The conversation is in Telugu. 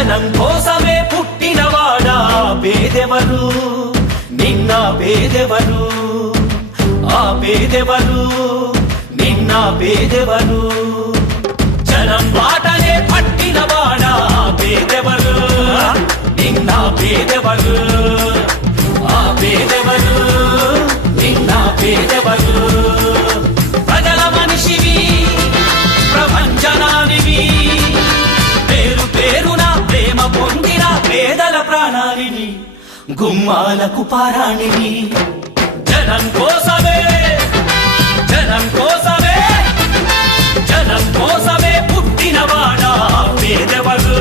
జనం కోసమే పుట్టినవాడా పేదెవరు నిన్న పేదెవరు ఆ పేదెవరు నిన్న పేదెవరు జనం బాటనే పట్టినవాడా పేదెవరు నిన్న పేదెవరు ఆ పేదెవరు నిన్న పేదెవరు ప్రజల మనిషివి ప్రపంచనానివి పేరు పేరున ప్రేమ పొందిన పేదల ప్రాణానివి గుమ్మాలకు పారాణివి జనం కోసమే జనం కోసమే జనం కోసమే పుట్టినవాడా పేదెవరు